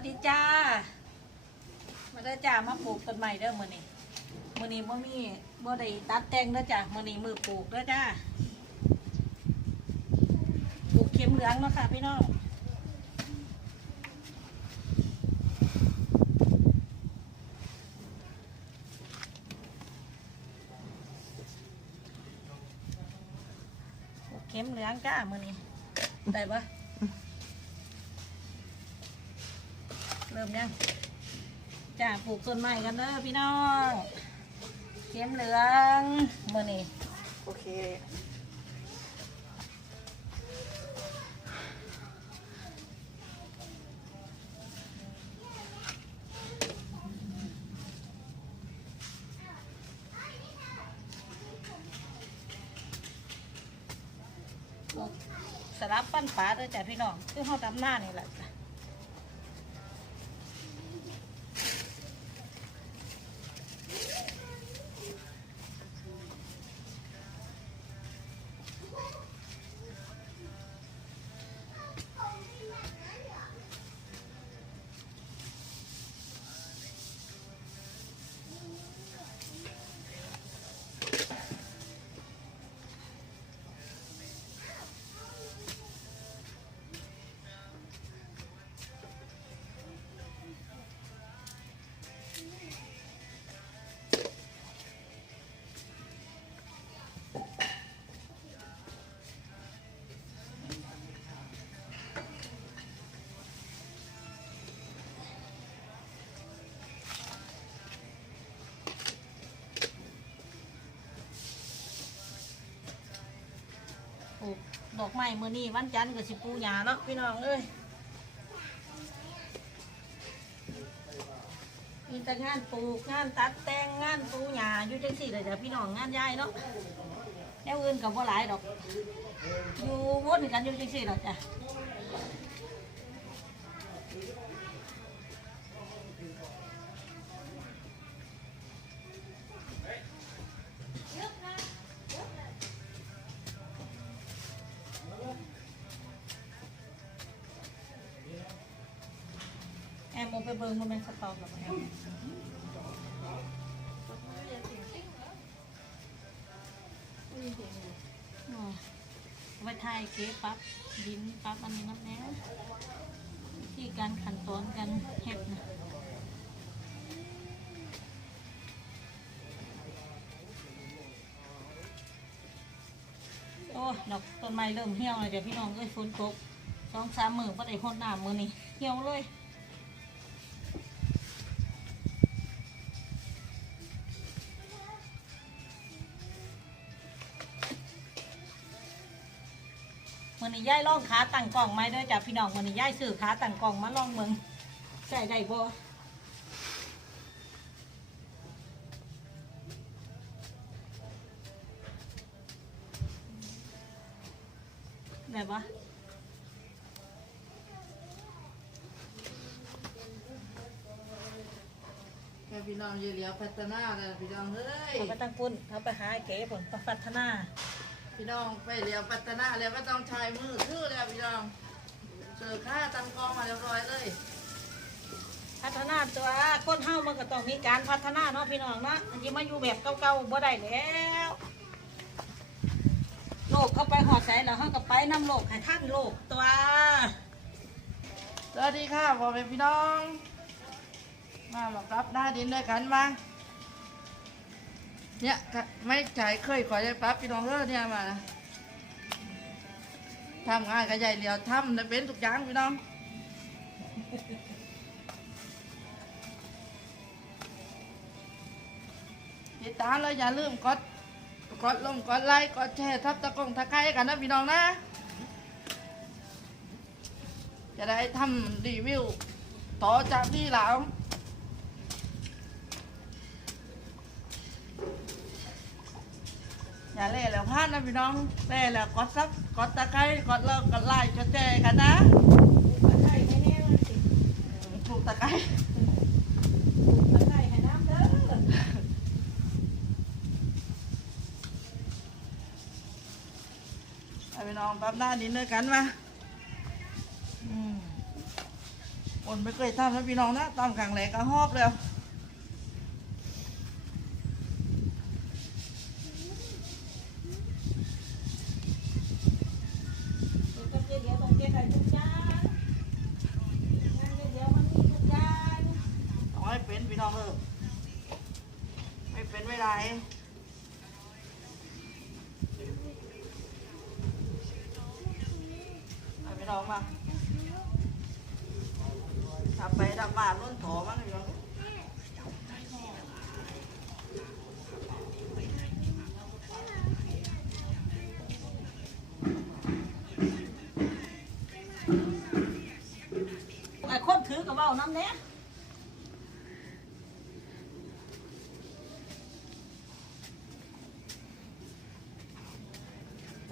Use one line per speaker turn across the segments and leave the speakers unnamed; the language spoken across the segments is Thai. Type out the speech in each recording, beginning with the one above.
วัสดีจ้า มาได้จ้ามาปลูกต้นใหม่เด้อมื้อนี้มื้อนี้บ่มีบ่ได้ตัดแต่งเด้อจ้ามื้อนี้มือปลูกเด้อจ้า ปลูกเข็มเหลืองเนาะค่ะพี่น้องปลูกเข็มเหลืองจ้ามื้อนี้ ได้ปะ ริ่มยังจ้าปลูกต้นไม้กันเด้อพี่น้องเข็มเหลืองมื้อนี้
โอเค
สลับปั้นฝาเด้อจ้าพี่น้องคือเฮาดำหน้านี่แหละ ปลูกดอกไม้มื้อนี้วันจันทร์ก็สิปลูกหญ้าเนาะพี่น้องเอ้ยมีแต่งานปลูกงานตัดแต่งงานปลูกหญ้าอยู่จังสี่เลยจ้ะพี่น้องงานใหญ่เนาะแนวอื่นก็บ่หลายดอก อยู่วนกันอยู่จังซี่ล่ะจ้ะ ไทายเก็บปั๊บดินปั๊บอันนี้น้ำแน่ที่การขันตอนกันเฮ็ดนะโอ้ดอกต้นไม้เริ่มเหี่ยวเลยเดี๋ยวพี่น้องเอ้ยฝนตกสองสามมือก็ได้พ่นน้ามือนี่เหี่ยวเลย นนี่ย่ายล่องขาตั้งกล่องไม้ด้วยจ้ะพี่น้องมันนี่ย่ายซื้อขาตั้งกล่องมาลองเมืองใส่ได้บ่ได้บ่
แค่พี่น้องเยเหลียวพัฒนาเลยพี่น้องเฮ้ย
เอาไปตั้งปุ้นเอาไปหาไอ้เก๋ผลพัฒนา
พี่น้องไปเหลียวพัฒนาแล้วไม่ต้องใช้มือถือแล้วพี่น้องเจอค่าตังกองมาเรียบร้อยเลย
พัฒนาตัวคนเฮามันก็ต้องมีการพัฒนาเนาะพี่น้องเนาะอันนี้มาอยู่แบบเก่าๆบ่ได้แล้วโลกเข้าไปหอดใส่แล้วเฮาก็ไปนำโลกให้ท่านโลกตัว
สวัสดีค่ะพ่อแม่พี่น้อง มามาปรับหน้าดินด้วยกันมา เนี่ยไม่จ่เคยขอจะปรับพี่น้องเออเนี่ยมาทำงานกับใหญ่เหลียวทำได้เป็นทุกอย่างพี่น้องติดตามแล้วอย่าลืมกดกดลงกดไลค์กดแชร์ทับตะกงตะไคร้กันนะพี่น้องนะ จะได้ทำรีวิวต่อจากที่หลัง อย่าเล่แล้วพลาดนะพี่น้องเล่แล้วกดซับกดตะไคร้กดเลิกกดไลค์กดแชร์กันนะถูกตะไคร้เอพี่น้องปรับหน้าดินด้วยกันมาอืมคนไม่เคยทำนะพี่น้องนะตำขังแหลกก็หอบแล้ว
น
พี่น้องเออไม่เป็นไม่ได้เอาพี่น้องมาทำไปทำมาล้นโถมั้งพี่น้อง
ไอ้คนถือกับเบ้าน้ำเนี้ย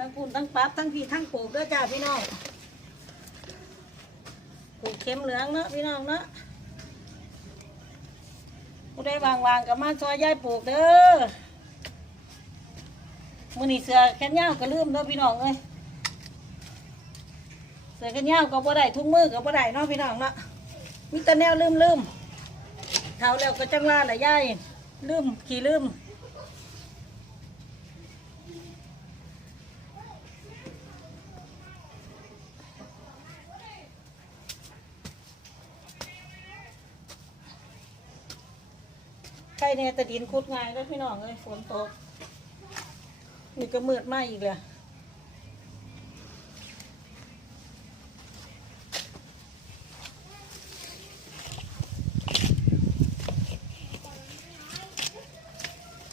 ทั้งปูนทั้งปั๊บทั้งพีทั้งปลูกด้วยจ้าพี่น้องปลูกเข็มเหลืองเนอะพี่น้องเนอะผู้ได้วางวางกับมาซอยยายปลูกเด้อมือนี่เสือแค่เงาวก็ลืมเด้อพี่น้องเอ้ยเสือแค่เงาวก็บ่ได้ทุกมือก็บ่ได้เนาะพี่น้องเนาะมีแต่แนวลืมลืมเท่าแล้วก็จังว่าละยายลืมขี่ลืม ใครเนี่ยแต่ดินคุดง่ายแล้วพี่น้องเลยฝนตกนี่ก็มืดมาอีกแล้ว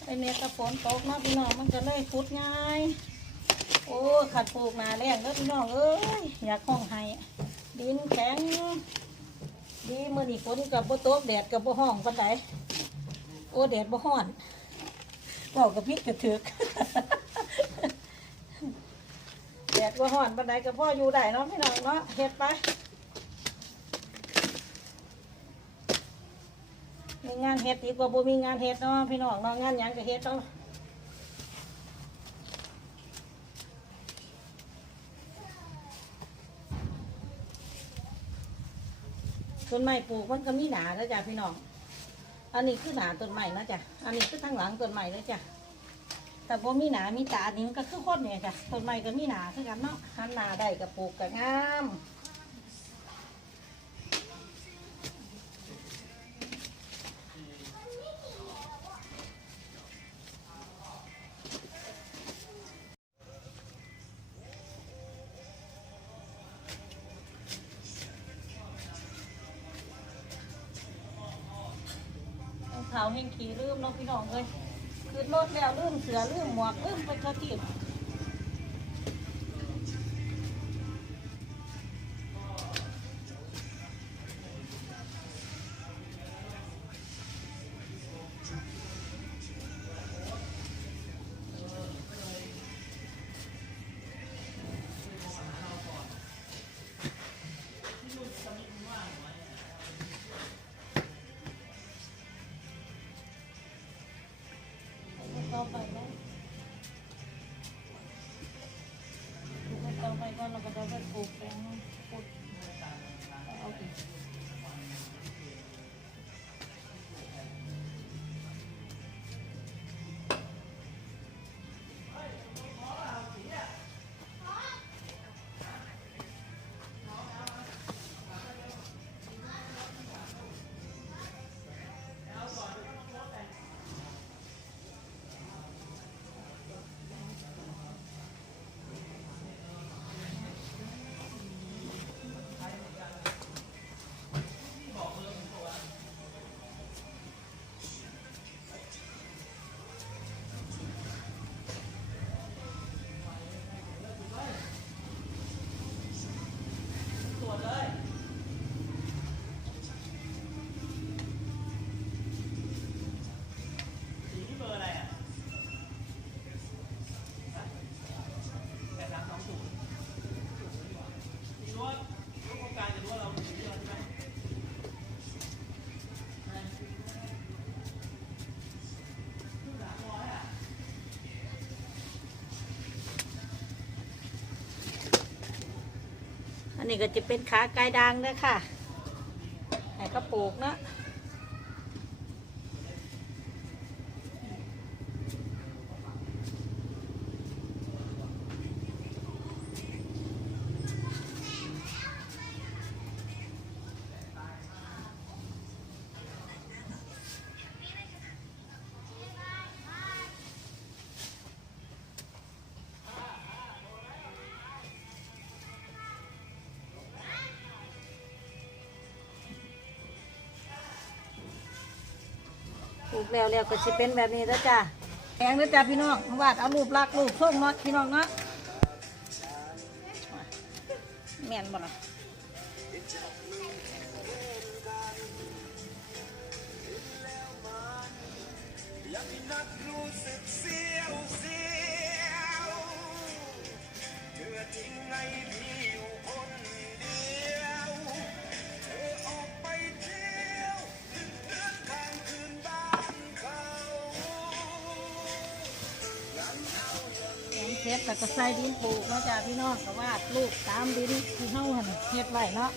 ไอเนี่ยกระฝนตกเนาะพี่น้องมันก็เลยฟุดง่าย โอ้ขัดปลูกนาแรงเด้อพี่น้องเอ้ยอยากห้องให้ดินแข็ง ดีเมื่อนี้ฝนกับบ่ตกแดดกับบ่ห้องปานใด โอ้แดดบ่ฮ้อนบอกกับพิษกระถึกแดดบ่ฮ้อนปานใดกับพ่ออยู่ได้เนาะพี่น้องเนาะเฮ็ดไปมีงานเฮ็ดดีกว่าบ่มีงานเฮ็ดเนาะพี่น้องเนาะงานหยังก็เฮ็ดเนาะต้นไม้ปลูกมันก็มีหนาแล้วจ้ะพี่น้อง อันนี้คือหนาต้นใหม่นะจ้ะอันนี้คือทั้งหลังต้นใหม่เลยจ้ะแต่พอมีหนา มีตาอันนี้มันก็คือโคตรเนี่ยจ้ะ ต้นใหม่ก็มีหนาคือกันเนาะหันหนาได้กับปลูกกับงาม ขาวแห่งขี่ลืมเน้องพี่น้องเลยคือรถแล้วลืมเสือลืมหมวกลืมไปทั่วที่ต่อ อันนี้ก็จะเป็นขาไก่ดังนะค่ะให้ก็ปลูกนะ กแล้วแล้วก็จะเป็นแบบนี้แล้วจ้ะแข็งแล้วจ้ะพี่น้องวาดเอารูปลักษณ์รูปทรงเนาะพี่น้องเนาะแม่นบ่ล่ะ
เพ
ชรแล้วก็ใส่ดินปลูกเนาะจ้าพี่น้องก็วาดรูปตามดินที่เฮาหั่นเฮ็ดไว้เนาะ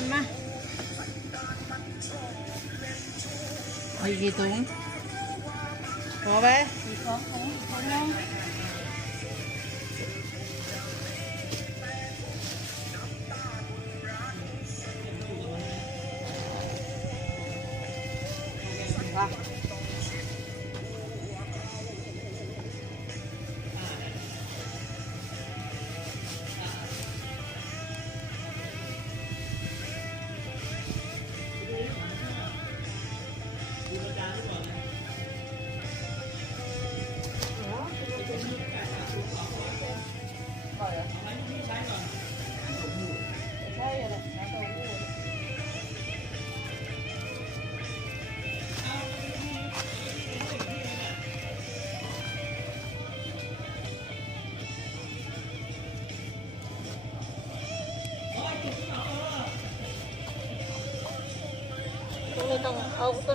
เอานั่นมาเอา
อีกกี่ถุงพอไหม
อีกสองถุงอีกถุงนึง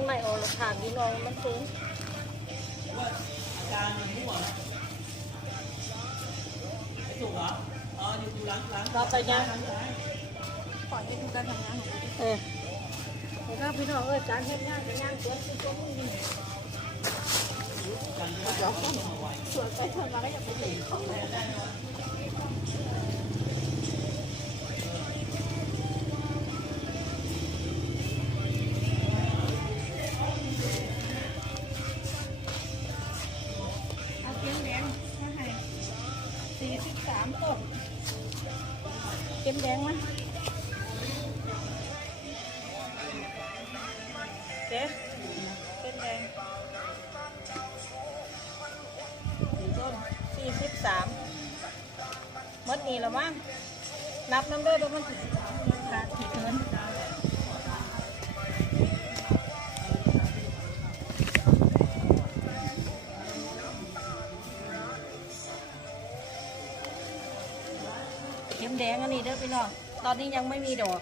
เอาต้นไม้ออกหลักฐานดินออกมันสูงเราไปยังปล่อยให้ดูการทำงานของเราเออแล้วก็พี่น้องเอ้ยการเฮ็ดงานกับงานสวนคือตัวมึงนี่สวนไปสวนมาก็อย่าไปเห็นเขาเอา มดนี่ละมั้งนับน้ำเด้อดี๋ยวมันถึงขาดเกินเข็มแดงอันนี้เด้อพี่น้อง ตอนนี้ยังไม่มีดอก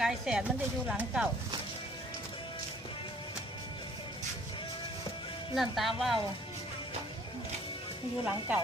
กายแสน
มันจะอยู่หลังเก่า นั่นตาว่าวอยู่หลังเก่า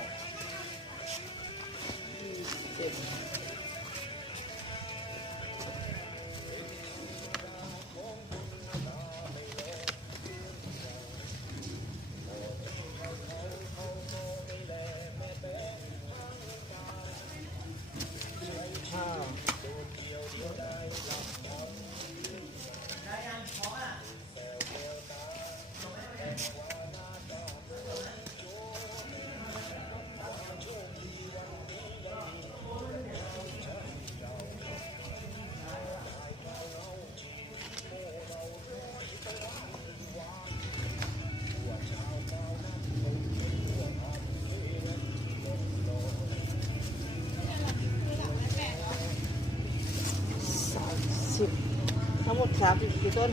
สามสิบกี่ต้น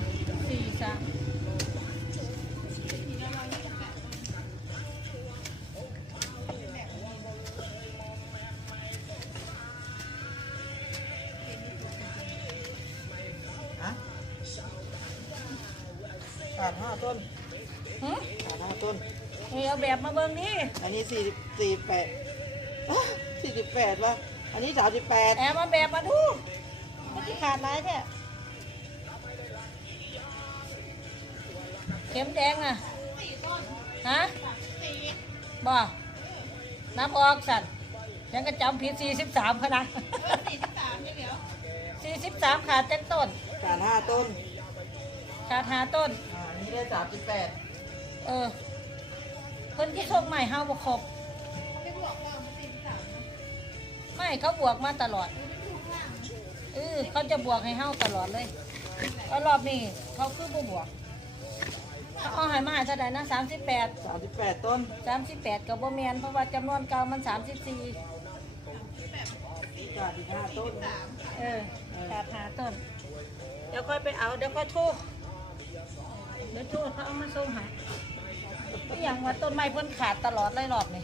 สี่สาม
อะขาดห้าต้น
หึ
ขาดห้าต้น
นี่เอาแบบมาเบิ่งนี่
อันนี้สี่สิบสี่แปดสี่สิบแปดวะอันนี้สามสิบแปด
แอบมาแบบมาดูไม่ที่ขาดหลายแท้ ข็มแดงอะฮะบ่นับออกสัตว์ยังก็จำผิดสี่สิบสามขนาดสี่สิบสามขาดเจ็ดต้น
ขาดห้าต้น
ขาดหาต้น
อ่าอันนี้ได้สามสิบแปด
เออ เพิ่นที่โชคใหม่เฮาบ่ครบไม่เขาบวกมาตลอดเออเขาจะบวกให้เฮาตลอดเลยแล้วรอบนี้เขาคือบ่บวก เขาเอาให้มาให้เท่าใดนะ38
สามสิบแปดต้น
38ก็บ่แม่นเพราะว่าจำนวนเก่ามัน34
ขาดอีกห้าต้น
เออขาดหาต้น เดี๋ยวค่อยไปเอา เดี๋ยวค่อยโทรเดี๋ยวโทรเขาเอามาส่งให้อหย่างว่าต้นไม้เพิ่นขาดตลอดเลยรอบนี้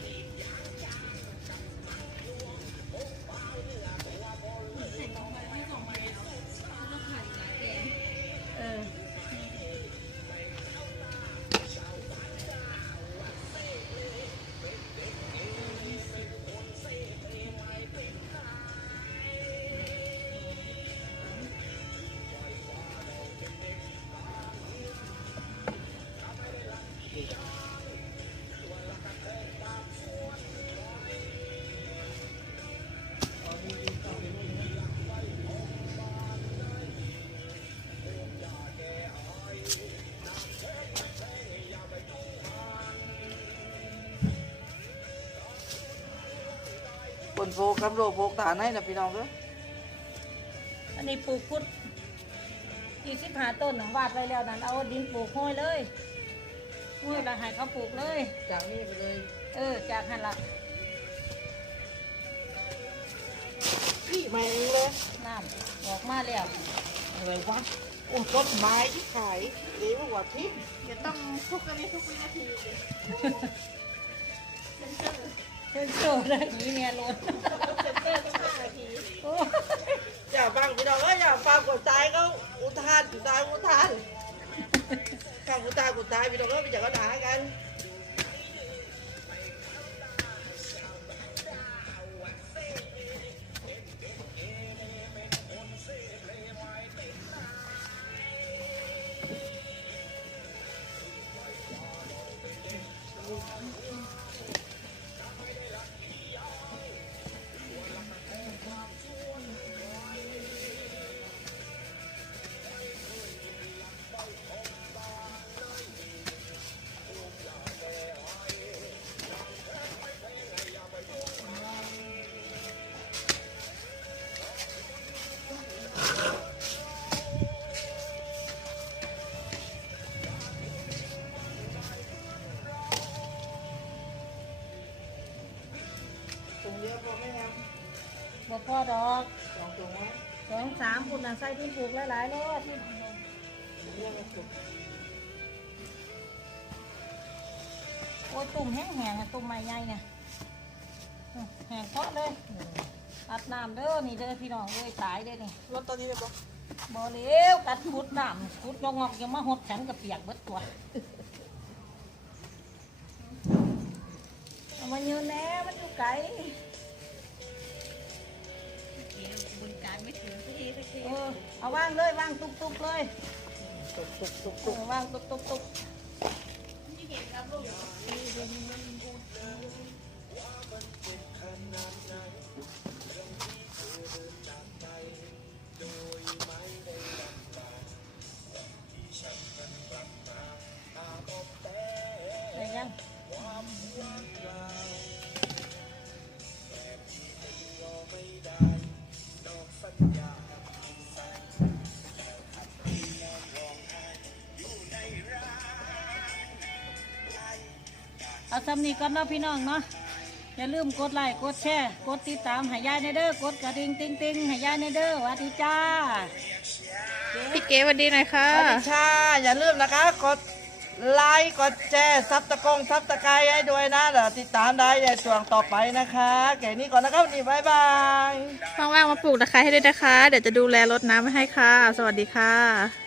นโฟกกับโลโฟกฐานให้นะพี่น้องเด้อ
อันนี้ปลูกพุทธยี่สิบห้าต้นน่ะวาดไว้แล้วนั่นเอาดินปลูกห้อยเลยห้อยและให้เขาปลูกเลย
จากนี้ไปเลย
เออ จากหันละ
พี่มาเองเลย
น้ำออกมาแล้ว
อะไรวะโอ้ต้นไม้ที่ขายเรียกว่าทิ่ม
จะต้องทุกกันไม่ทุกวินาทีเลย
เป็นโซ่ได้หนีเนี่ยล้น
เซ็นเตอร์ต้องห้านาที
โอ้ย
อย่าฟังพี่น้องเอ้ยอย่าฟังกดใจก็อุทานอุทานอุทานข้างอุทานอุทานพี่น้องก็ไปจากก็ด่ากัน
น่ะใส่ที่ปลูกหลายๆรอบ
เรื่องมันถูก
โอ้ยตุ่มแห้งๆอะตุ่มใหม่ใหญ่เนี่ยอืมแห้งเพาะเลยตัดน้ำเด้อนี่เด้อพี่น้องเอ้ยตายเด้อนี่
รถตอนนี้เลยปะ
บ่เลี้ยวตัดขุดน้ำขุดงอกๆยังมาหดฉันกับเปียกเบิดตัวเอามาเยืนแหน่มันอยู่ไกล
บุญการไม่ถึงสักทีสักที
เออเอาว่างเลยว่างตุกๆเลย
ตุกตุกตุก
เอ
ตุก
อว่างตุกๆ
ที่เห็นครับลูกำ
นีก่อนเนาะพี่น้องเนาะอย่าลืมกดไลค์กดแชร์กดติดตามให้ยายในเด้อกดกระดิ่งติ๊งติ๊งให้ยายในเด้อหวัสดีจ้า
เสีย
พี่เก๋สวัสดีหน่อยค่ะ
สวัสดีค่ะ อย่าลืมนะคะ กดไลค์กดแชร์ซับตะกงซับตะไคร้ให้ด้วยนะเดี๋ยวติดตามได้ในช่วงต่อไปนะคะแค่นี้ก่อนนะครับวันนี่บายบาย
ว่างๆมาปลูกตะไคร้ให้ด้วยนะคะ เดี๋ยวจะดูแลรดน้ำให้ค่ะ สวัสดีค่ะ